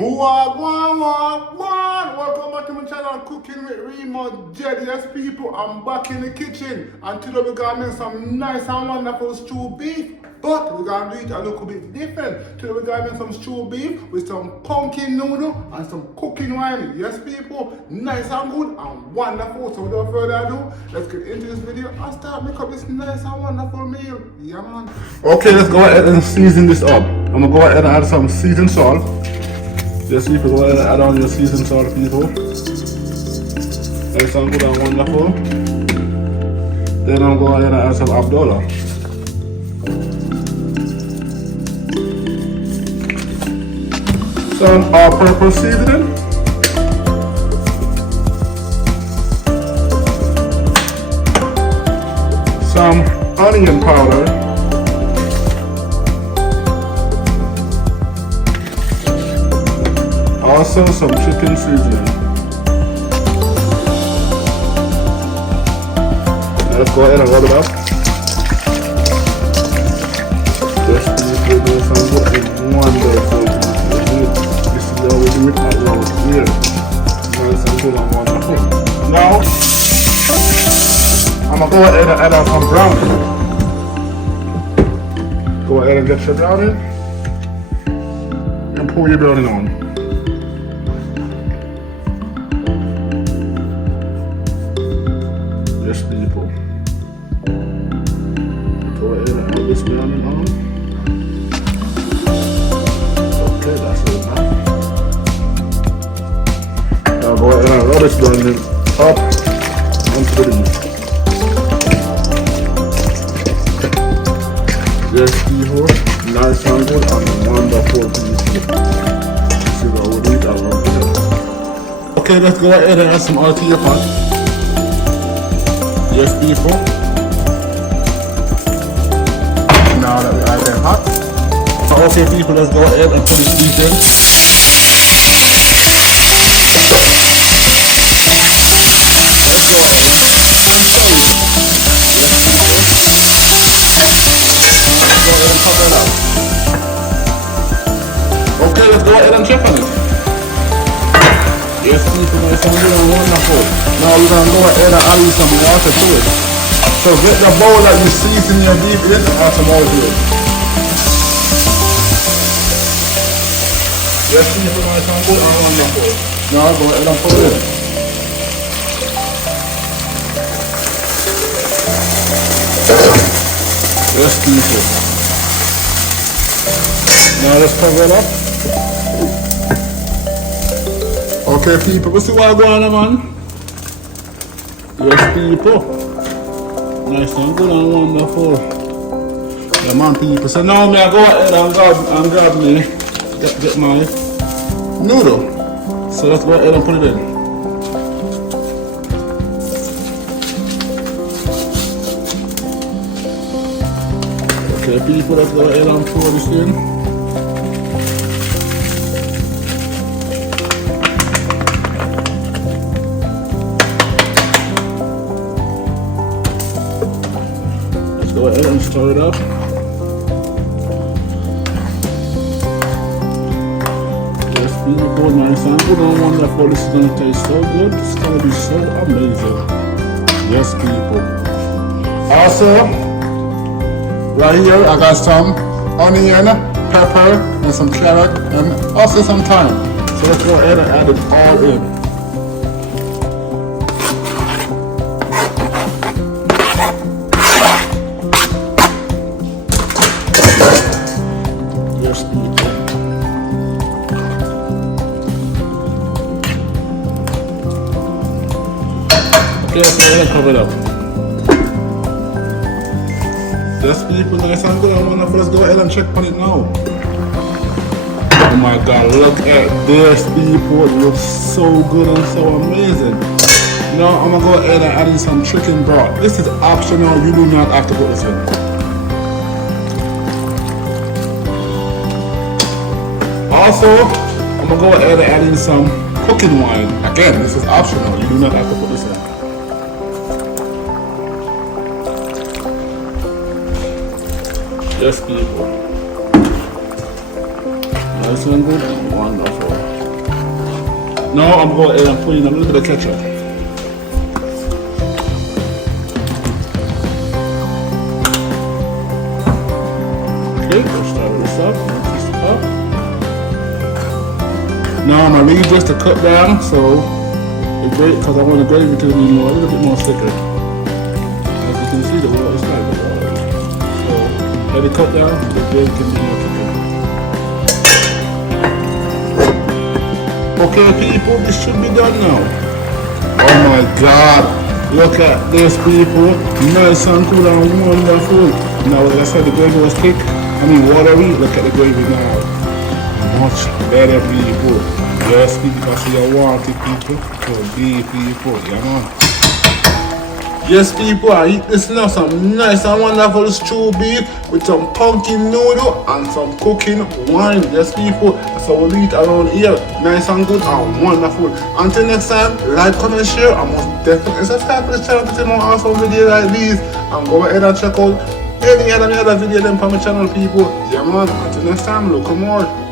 Welcome back to my channel, Cooking with Remodread. Yes, people, I'm back in the kitchen, and today we're gonna make some nice and wonderful stew beef. But we're gonna do it a little bit different. Today we're gonna make some stew beef with some pumpkin noodle and some cooking wine. Yes, people, nice and good and wonderful. So without further ado, let's get into this video and start making up this nice and wonderful meal. Yeah, man. Okay, let's go ahead and season this up. I'm gonna go ahead and add some seasoned salt. Yes, people, go ahead and add on your seasoned salt, people. Nice and good and wonderful. Then I'm going ahead and add some Abdullah. Some all-purpose seasoning. Some onion powder. Also some chicken seasoning. Now let's go ahead and rub it up. This will do some good in one day. This is how we do it around here. Nice and good and wonderful. Now I'm gonna go ahead and add on some browning. Go ahead and get your browning and pour your browning on. Yes, people. Go ahead and add this browning on. Okay, that's it now. Now go ahead and rub this browning up onto the beef. Yes, people. Nice and good and wonderful beef. See what we do around here. Okay, let's go ahead and add some oil to your pot. Yes, people. Now that we are them hot. So okay, people, let's go ahead and put this beef in. Let's go ahead and cover it up. Okay, let's go ahead and check on it. Yes, people, nice and good and wonderful. Now we're going to go ahead and add some water to it. So get the bowl that you season your beef in and add some water to it. Yes, people, nice and good and wonderful. Now go ahead and put it in. Yes, people. Now let's cover it up. Okay, people, we see what going on, man. Yes, people. Nice and good and wonderful. Yeah, man, people. So now me I go ahead and grab me, get my noodle. So let's go ahead and put it in. Okay, people, let's go ahead and pour this in. Go ahead and stir it up. Yes, people, nice and good and wonderful. This is going to taste so good. It's going to be so amazing. Yes, people. Also, right here, I got some onion, pepper, and some carrot, and also some thyme. So let's go ahead and add it all in. Okay, let's go ahead and cover it up. Yes, people, nice and good and wonderful. Let's go ahead and check on it now. Oh my god, look at this, people. It looks so good and so amazing. Now I'm gonna go ahead and add in some chicken broth. This is optional, you do not have to put this in. Also, I'm gonna go ahead and add in some cooking wine. Again, this is optional, you do not have to put this in. Yes, people. Nice and good and wonderful. Now I'm going ahead and put in a little bit of ketchup. Okay, let's start this up. Mix this up. Now I'm gonna leave this to cut down so the gravy, because I want the gravy to be more, a little bit more thicker. As you can see, the water is like water. So let it cut down, the gravy can be more thicker. Okay, people, this should be done now. Oh my God! Look at this, people. Nice and cool and wonderful. Now, like I said, the gravy was thick. I mean watery. Look at the gravy now. Much better, people. Yes, because you want it, people. So be people, yeah, man. Yes, people, I eat this now. Some nice and wonderful stew beef with some pumpkin noodle and some cooking wine. Yes, people, that's how we eat around here. Nice and good and wonderful. Until next time, like, comment, share, and most definitely subscribe to the channel to see more awesome videos like these. And go ahead and check out any other video them from my channel, people. Yeah, man. Until next time, look more.